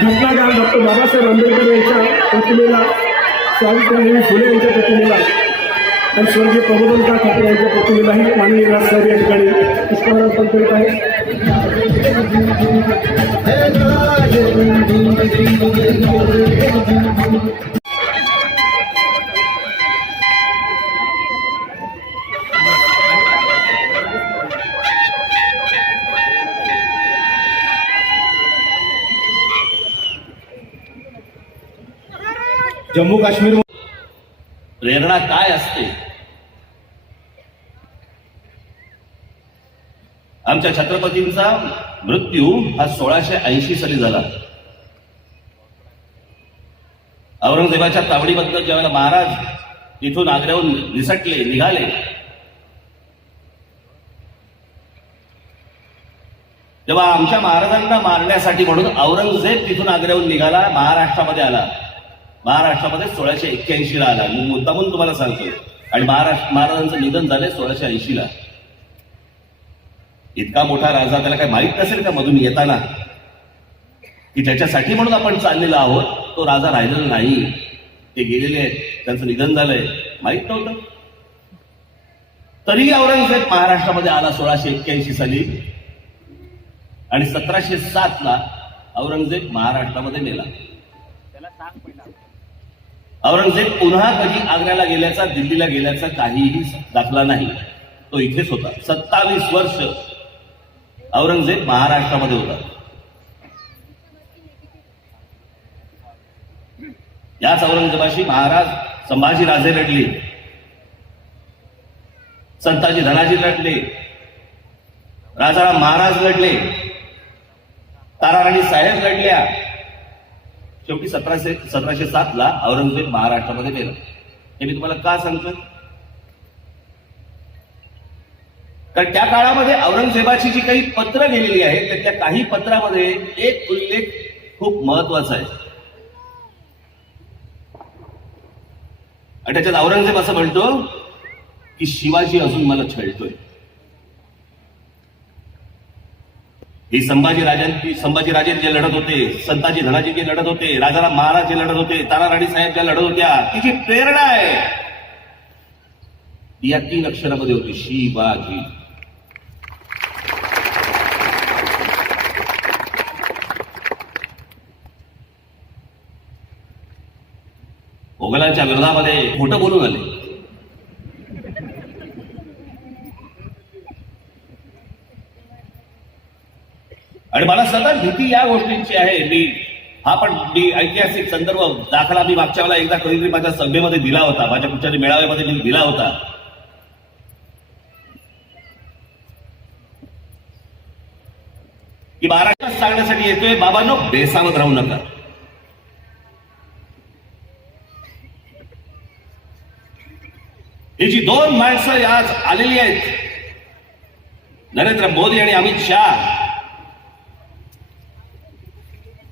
घटनाकार doctor Babasaheb Ambedkar यांच्या प्रतिमेला सावित्रीदेवी फुले यांच्या प्रतिमेला आणि स्वर्गीय ठाकरे यांच्या प्रतिमेलाही माननीय राजसाहेब या ठिकाणी पुष्पहार अर्पण करीत आहे जम्मू काश्मीर प्रेरणा काय असते? आमच्या छत्रपतींचा मृत्यू हा सोळाशे ऐंशी साली झाला. औरंगजेबाच्या तावडीबद्दल ज्यावेळेला महाराज तिथून आग्र्याहून निसटले निघाले तेव्हा आमच्या महाराजांना मारण्यासाठी म्हणून औरंगजेब तिथून आग्र्याहून निघाला महाराष्ट्रामध्ये आला. महाराष्ट्रामध्ये सोळाशे एक्क्याऐंशी ला आला. मी मुद्दामून तुम्हाला सांगतो आणि महाराष्ट्र महाराजांचं निधन झाले सोळाशे ऐंशी ला. इतका मोठा राजा त्याला काही माहीत नसेल का मधून येताना? की ज्याच्यासाठी म्हणून आपण चाललेलो आहोत तो राजा राहिलेला नाही. ते गेलेले आहेत त्यांचं निधन झालंय. माहीत नव्हतं. तरी औरंगजेब महाराष्ट्रामध्ये आला सोळाशे एक्क्याऐंशी साली. आणि सतराशे सात ला औरंगजेब महाराष्ट्रामध्ये मेला औरंगजेब पुन्हा कधी आग्र्याला गेल्याचा दिल्लीला गेल्याचा काहीही दाखला नाही. तो इथेच होता. सत्तावीस वर्ष औरंगजेब महाराष्ट्रामध्ये होता. याच औरंगजेबाशी महाराज संभाजी राजे लढले. संताजी धनाजी लढले. राजाराम महाराज लढले. ताराराणी साहेब लढल्या. शेवटी सतराशे सतराशे सात ला औरंगजेब महाराष्ट्रामध्ये गेला हे मी तुम्हाला का सांगतोय? कारण त्या काळामध्ये औरंगजेबाची जी काही पत्र गेलेली आहेत त्यातल्या काही पत्रामध्ये एक उल्लेख खूप महत्त्वाचा आहे. आणि त्याच्यात औरंगजेब असं म्हणतो की शिवाजी अजून मला छळतोय. ही संभाजी राजांची संभाजी राजे जे लढत होते संताजी धनाजी जे लढत होते राजाराम महाराज जे लढत होते ताराराणी साहेब ज्या लढत होत्या तिची प्रेरणा आहे. ती या तीन अक्षरामध्ये होती शिवाजी. मोगलांच्या विरोधामध्ये खोटं बोलून आले. आणि मला सतत भीती या गोष्टींची आहे मी हा पण मी ऐतिहासिक संदर्भ दाखला मी मागच्या वेळेला एकदा कधीतरी माझ्या सभेमध्ये दिला होता माझ्या कुठच्या मेळाव्यामध्ये मी दिला होता. की महाराष्ट्रात सांगण्यासाठी येतोय बाबांनो बेसावत राहू नका. ही जी दोन माणसं आज आलेली आहेत. नरेंद्र मोदी आणि अमित शाह.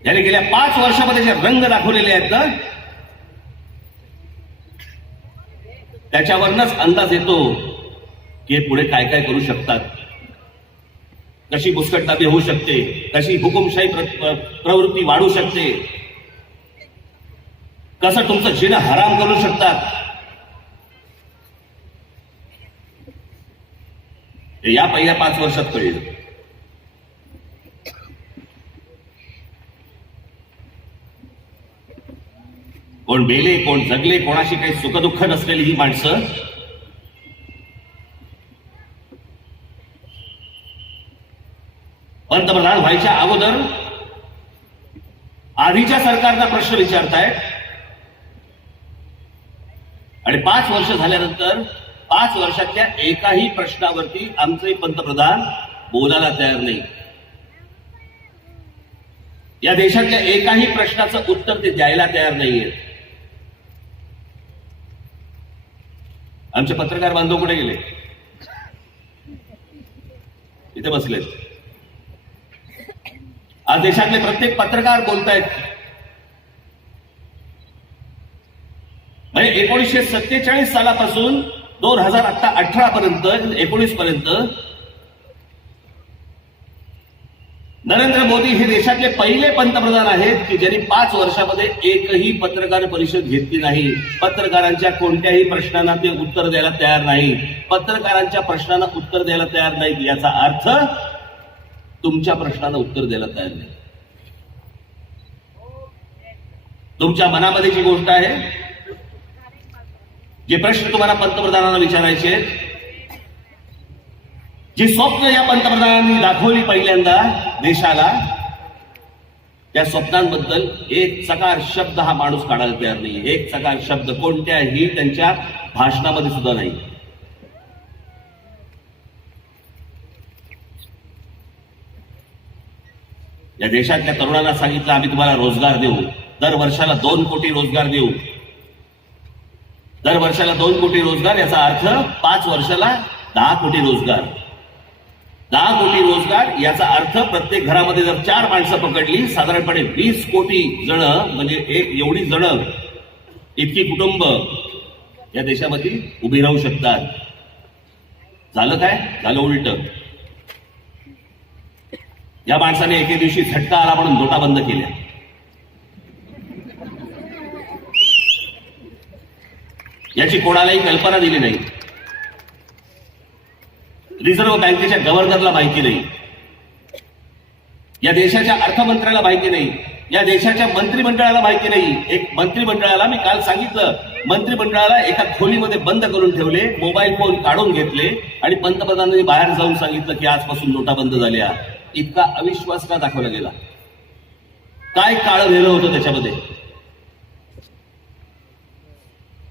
यांनी गेल्या पाच वर्षामध्ये जे रंग दाखवलेले आहेत ना त्याच्यावरनच अंदाज येतो की हे पुढे काय काय करू शकतात. कशी बुसकटदाबी होऊ शकते कशी हुकुमशाही प्र- प्रवृत्ती वाढू शकते. कसं तुमचं जिणं हराम करू शकतात. या पहिल्या पाच वर्षात कळलं. कोण बेले कोण जगले कोणाशी काही सुखदुःख नसलेली ही माणसं? पंतप्रधान व्हायच्या अगोदर आधीच्या सरकारचा प्रश्न विचारतायत. आणि पाच वर्ष झाल्यानंतर पाच वर्षातल्या एकाही प्रश्नावरती आमचे पंतप्रधान बोलायला तयार नाही. या देशातल्या एकाही प्रश्नाचं उत्तर ते द्यायला तयार नाहीये. आमचे पत्रकार बांधव कुठे गेले? इथे बसले आज देशातले प्रत्येक पत्रकार बोलतायत. म्हणजे एकोणीसशे सत्तेचाळीस सालापासून दोन हजार आता अठरा पर्यंत एकोणीस पर्यंत नरेंद्र मोदी हे देशातले पहिले पंतप्रधान आहेत की ज्यांनी पाच वर्षामध्ये एकही पत्रकार परिषद घेतली नाही. पत्रकारांच्या कोणत्याही प्रश्नांना ते उत्तर द्यायला तयार नाही. पत्रकारांच्या प्रश्नांना उत्तर द्यायला तयार नाही याचा अर्थ तुमच्या प्रश्नांना उत्तर द्यायला तयार नाही. तुमच्या मनामध्ये जी गोष्ट आहे जे प्रश्न तुम्हाला पंतप्रधानांना विचारायचे जे जी स्वप्न या पंतप्रधानांनी दाखवली पहिल्यांदा देशाला त्या स्वप्नांबद्दल एक चकार शब्द हा माणूस काढायला तयार नाही एक चकार शब्द कोणत्याही त्यांच्या भाषणामध्ये सुद्धा नाही. या देशातल्या तरुणांना सांगितलं आम्ही तुम्हाला रोजगार देऊ. दर वर्षाला दोन कोटी रोजगार देऊ. दर वर्षाला दोन कोटी रोजगार याचा अर्थ पाच वर्षाला दहा कोटी रोजगार. दहा कोटी रोजगार याचा अर्थ प्रत्येक घरामध्ये जर चार माणसं पकडली साधारणपणे वीस कोटी जण म्हणजे एक एवढी जण इतकी कुटुंब या देशामध्ये उभी राहू शकतात. झालं काय? झालं उलट. या माणसाने एके दिवशी झटका आला म्हणून नोटा बंद केल्या. याची कोणालाही कल्पना दिली नाही. रिझर्व्ह बँकेच्या गव्हर्नरला माहिती नाही. या देशाच्या अर्थमंत्र्याला माहिती नाही. या देशाच्या मंत्रिमंडळाला माहिती नाही. एक मंत्रिमंडळाला मी काल सांगितलं मंत्रिमंडळाला एका खोलीमध्ये बंद करून ठेवले मोबाईल फोन काढून घेतले आणि पंतप्रधानांनी बाहेर जाऊन सांगितलं की आजपासून नोटा बंद झाल्या. इतका अविश्वास का दाखवला गेला? काय काळ लिहिलं होतं त्याच्यामध्ये?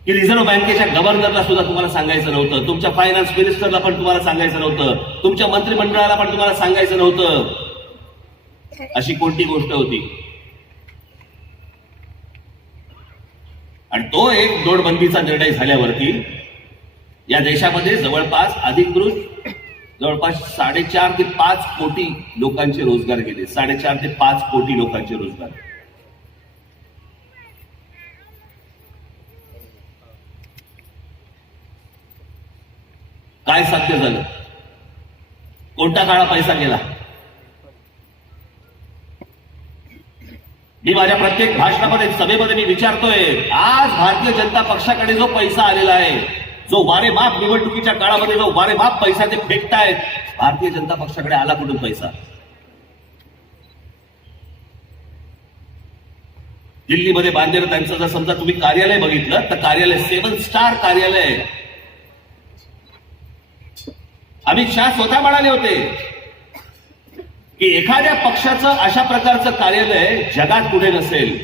की रिझर्व्ह बँकेच्या गव्हर्नरला सुद्धा तुम्हाला सांगायचं नव्हतं. तुमच्या फायनान्स मिनिस्टरला पण तुम्हाला सांगायचं नव्हतं. तुमच्या मंत्रिमंडळाला पण तुम्हाला सांगायचं नव्हतं. अशी कोणती गोष्ट होती? आणि तो एक नोटबंदीचा निर्णय झाल्यावरती या देशामध्ये जवळपास अधिकृत जवळपास साडेचार ते पाच कोटी लोकांचे रोजगार गेले. साडेचार ते पाच कोटी लोकांचे रोजगार. काय साध्य झालं? कोणता काळा पैसा गेला? मी माझ्या प्रत्येक भाषणामध्ये सभेमध्ये मी विचारतोय आज भारतीय जनता पक्षाकडे जो पैसा आलेला आहे जो वारे माप निवडणुकीच्या काळामध्ये जो वारे माप पैसा ते फेकतायत भारतीय जनता पक्षाकडे आला कुठून पैसा? दिल्लीमध्ये बांधलेलं त्यांचं जर समजा तुम्ही कार्यालय बघितलं तर कार्यालय सेवन स्टार कार्यालय अमित शाह स्वतः म्हणाले होते की एखाद्या पक्षाचं अशा प्रकारचं कार्यालय जगात कुठे नसेल?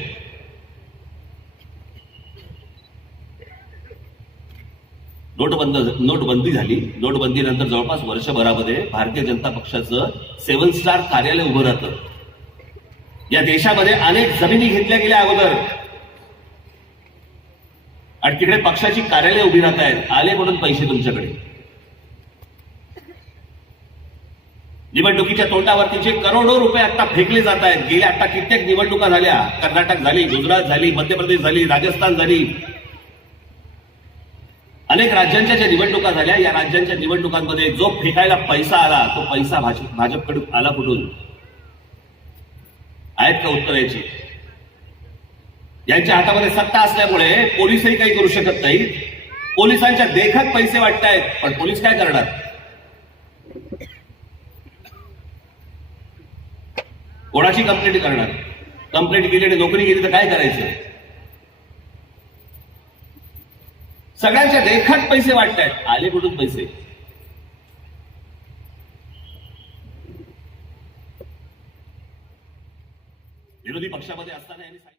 नोटबंद नोटबंदी झाली. नोटबंदीनंतर जवळपास वर्षभरामध्ये भारतीय जनता पक्षाचं सेवन स्टार कार्यालय उभं राहतं. या देशामध्ये अनेक जमिनी घेतल्या गेल्या अगोदर. आणि तिकडे पक्षाची कार्यालय उभी राहत आहेत आले म्हणून पैसे तुमच्याकडे. निवडणुकीच्या तोंडावरती जे करोडो रुपये आता फेकले जात आहेत गेल्या आता कित्येक निवडणुका झाल्या. कर्नाटक झाली गुजरात झाली मध्य प्रदेश झाली राजस्थान झाली. अनेक राज्यांच्या ज्या निवडणुका झाल्या या राज्यांच्या निवडणुकांमध्ये जो फेकायला पैसा आला तो पैसा भाजप भाजपकडून आला कुठून? आहेत का उत्तर याची? यांच्या हातामध्ये सत्ता असल्यामुळे पोलिसही काही करू शकत नाहीत. पोलिसांच्या देखत पैसे वाटतायत पण पोलीस काय करणार? कोणाची कंप्लेंट करणार? कंप्लेंट केली आणि नोकरी गेली तर काय करायचं? सगळ्यांच्या देखात पैसे वाटतायत आले कुठून पैसे? विरोधी पक्षामध्ये असताना यांनी सांगितलं.